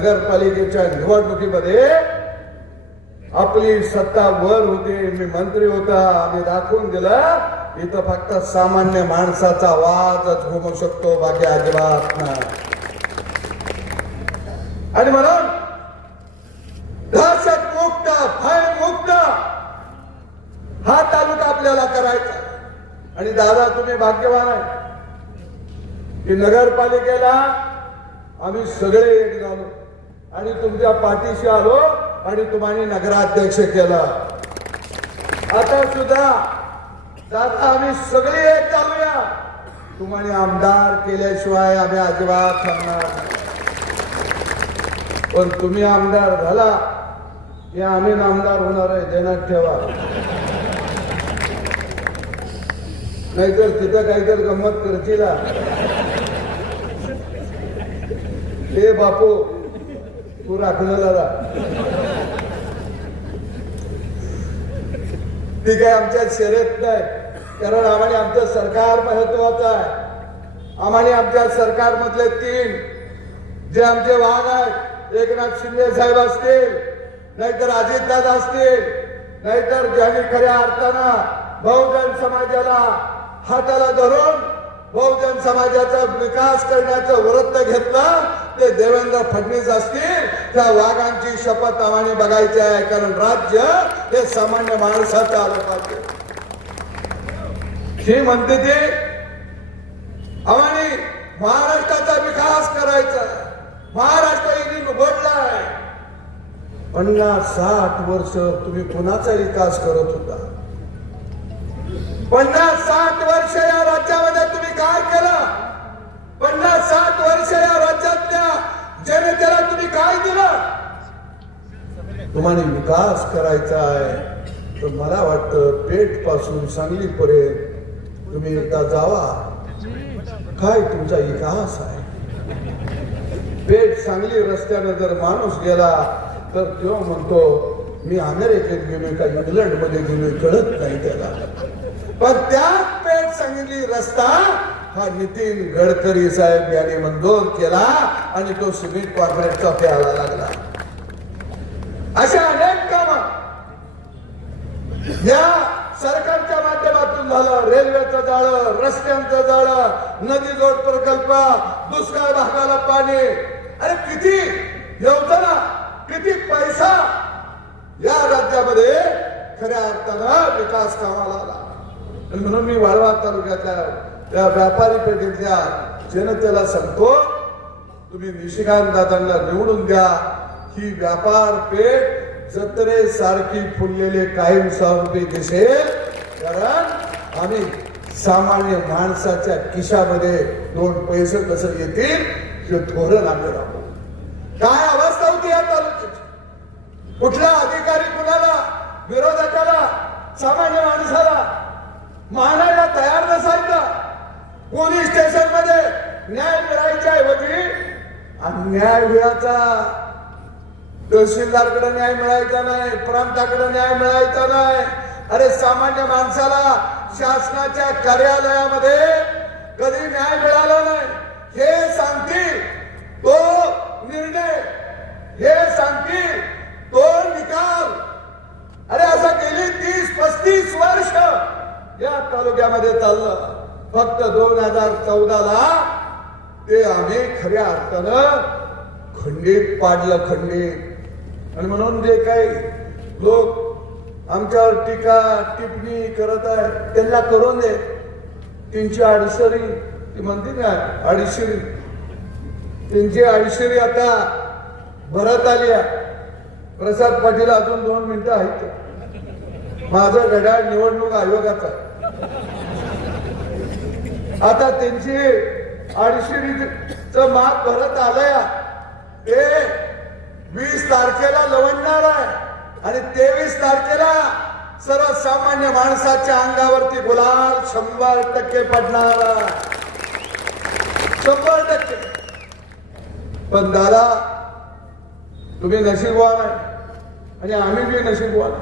नगरपालिकेच्या निवडणुकीमध्ये आपली सत्ता वर होती मी मंत्री होता आम्ही दाखवून दिलं. इथं फक्त सामान्य माणसाचा वादच घुमू शकतो बाकी अजिबात नाही. आणि म्हणून दहशत मुक्त भय मुक्त हा तालुका आपल्याला करायचा आणि दादा तुम्ही भाग्यवान आहे की नगरपालिकेला आम्ही सगळे एक झालो. आणि तुमच्या पाठीशी आलो आणि तुम्हाला नगराध्यक्ष केला. आता सुद्धा दादा आम्ही सगळे एक चालूया तुम्हाला आमदार केल्याशिवाय आम्ही अजिबात थांबणार पण तुम्ही आमदार झाला की आम्ही आमदार होणार आहे देण्यात ठेवा. नाहीतर तिथं काहीतरी गंमत करतील हे बापू तू राखलेला जा ती काय आमच्या शर्यत नाही. कारण आम्हाला आमचं सरकार महत्वाचं आहे. आम्हाला आमच्या सरकारमधले तीन जे आमचे वाघ आहेत एकनाथ शिंदे साहेब असतील नाहीतर अजितदादा असतील नाहीतर ज्यांनी खऱ्या अर्थानं बहुजन समाजाला हाताला धरून बहुजन समाजाचा विकास करण्याचं व्रत घेतलं ते देवेंद्र फडणवीस असतील त्या वाघांची शपथ आम्हाला बघायची आहे कारण राज्य हे सामान्य माणसाचं आलं पाहिजे ही म्हणते ते आम्हाला महाराष्ट्राचा विकास करायचा महाराष्ट्र महाराष्ट्र इथे उघडलाय पन्नास साठ वर्ष तुम्ही कुणाचा विकास करत होता? पन्नास साठ वर्ष या राज्यामध्ये तुम्ही काय केलं. पन्नास साठ वर्ष या राज्यातल्या जनतेला तुम्ही काय दिलं? तुम्हाला विकास करायचा आहे तर मला वाटतं पेठपासून सांगलीपर्यंत तुम्ही एकदा जावा. काय तुमचा इतिहास आहे? पेठ सांगली रस्त्यानं जर माणूस गेला तर तो म्हणतो मी अमेरिकेत गेलोय का इंग्लंडमध्ये गेलोय? कळत नाही त्याला. पण त्यात पेठ सांगितली रस्ता हा नितीन गडकरी साहेब यांनी मंजूर केला आणि तो सिमेंट कॉन्क्रीटचा प्यायला लागला. अशा अनेक काम या सरकारच्या माध्यमातून झालं. रेल्वेचं जाळं रस्त्यांचं जाळं नदी जोड प्रकल्प दुष्काळ भागाला पाणी. अरे किती योजना किती पैसा या राज्यामध्ये खऱ्या अर्थानं विकास कामाला आला. म्हणून मी वाळवा तालुक्यातल्या त्या व्यापारी पेठेतल्या जनतेला सांगतो तुम्ही निशिकांत दादांना निवडून द्या. ही व्यापार पेठ जत्रे सारखी फुललेले कायम स्वरूपी दिसेल. कारण आम्ही सामान्य माणसाच्या खिशामध्ये दोन पैसे कसं येतील हे धोरण आम्ही राहतो काय अवस्था होती या तालुक्याची? कुठला अधिकारी कुणाला विरोधकाला सामान्य माणसाला मानायला तयार नसायचा. पोलीस स्टेशनमध्ये न्याय मिळायच्या ऐवजी आणि न्याय मिळायचा. तहसीलदारकडे न्याय मिळायचा नाही प्रांताकडे न्याय मिळायचा नाही. अरे सामान्य माणसाला शासनाच्या कार्यालयामध्ये कधी न्याय मिळाला नाही हे सांगतील. तो निर्णय हे सांगतील तो निकाल अरे असं गेली तीस पस्तीस वर्ष या तालुक्यामध्ये चाललं फक्त दोन हजार चौदाला ते आम्ही खऱ्या अर्थानं खंडित पाडलं खंडित. आणि म्हणून जे काही लोक आमच्यावर टीका टिप्पणी करत आहेत त्यांना करून दे. तीनशे अडसरी ती म्हणते ना अडीचशेरी. त्यांची अडीचशेरी आता भरत आली आहे. प्रसाद पाटील अजून दोन मिनिटं आहेत. माझं घड्याळ निवडणूक आयोगाचा. आता त्यांची अडीचशेच माग भरत आलंय. ते वीस तारखेला लवणणार आहे. आणि तेवीस तारखेला सर्वसामान्य माणसाच्या अंगावरती गुलाल शंभर टक्के पडणार. शंभर टक्के. पण दादा तुम्ही नशीबवान आहे. आणि आम्ही बी नशीबवान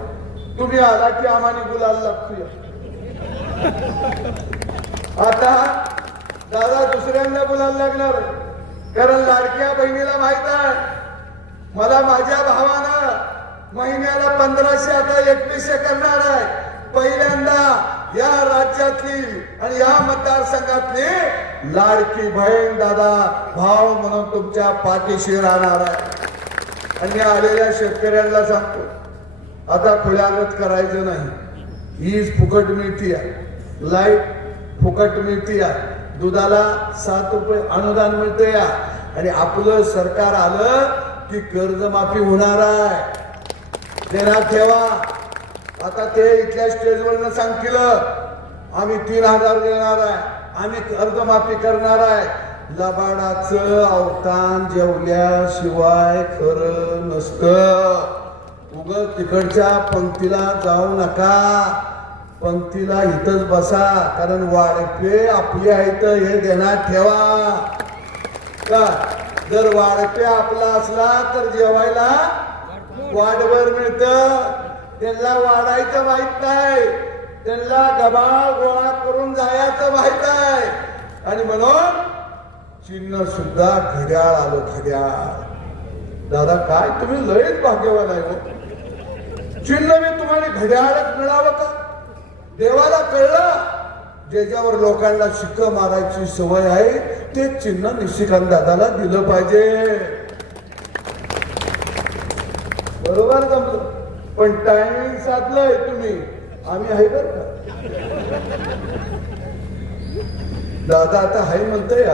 तुम्ही आला की आम्हाला गुलाल लागतोय. आता दादा दुसऱ्यांदा बोलायला लागणार. कारण लाडक्या बहिणीला माहीत आहे मला माझ्या भावानं महिन्याला पंधराशे आता एकवीसशे करणार आहे. पहिल्यांदा या राज्यातली आणि या मतदारसंघातली लाडकी बहीण दादा भाव म्हणून तुमच्या पाठीशी राहणार आहे. आणि मी आलेल्या शेतकऱ्यांना सांगतो आता खुल्यागत करायचं नाही. हीच फुकट मिळती आहे. लाइट फुकट मिळते या दुधाला सात रुपये अनुदान मिळते या आणि आपलं सरकार आलं की कर्जमाफी होणार आहे. देणार ठेवा. आता ते इथल्या स्टेजवरनं सांगतील आम्ही तीन हजार देणार आहे. आम्ही कर्जमाफी करणार आहे. लबाडाचं अवतान जेवल्याशिवाय खरं नसतं. उग तिकडच्या पंक्तीला जाऊ नका. पंक्तीला इथंच बसा कारण वाढपे आपली आहेत हे देण्यात ठेवा. का? जर वाढपे आपला असला तर जेवायला वाढवर मिळत. त्यांना वाढायचं माहीत नाही. त्यांना गबाळ गोळा करून जायचं माहीत आहे आणि म्हणून चिन्ह सुद्धा घड्याळ आलो घड्याळ. दादा काय? तुम्ही लयच भाग्यवान आहे हो. चिन्ह मी तुम्हाला घड्याळच मिळावं देवाला कळलं ज्याच्यावर लोकांना शिक्क मारायची सवय आहे ते चिन्ह निशिकांत दादाला दिलं पाहिजे. बरोबर जमलं पण टायमिंग साधलंय तुम्ही. आम्ही आहे बर का? दादा आता हाय म्हणतोय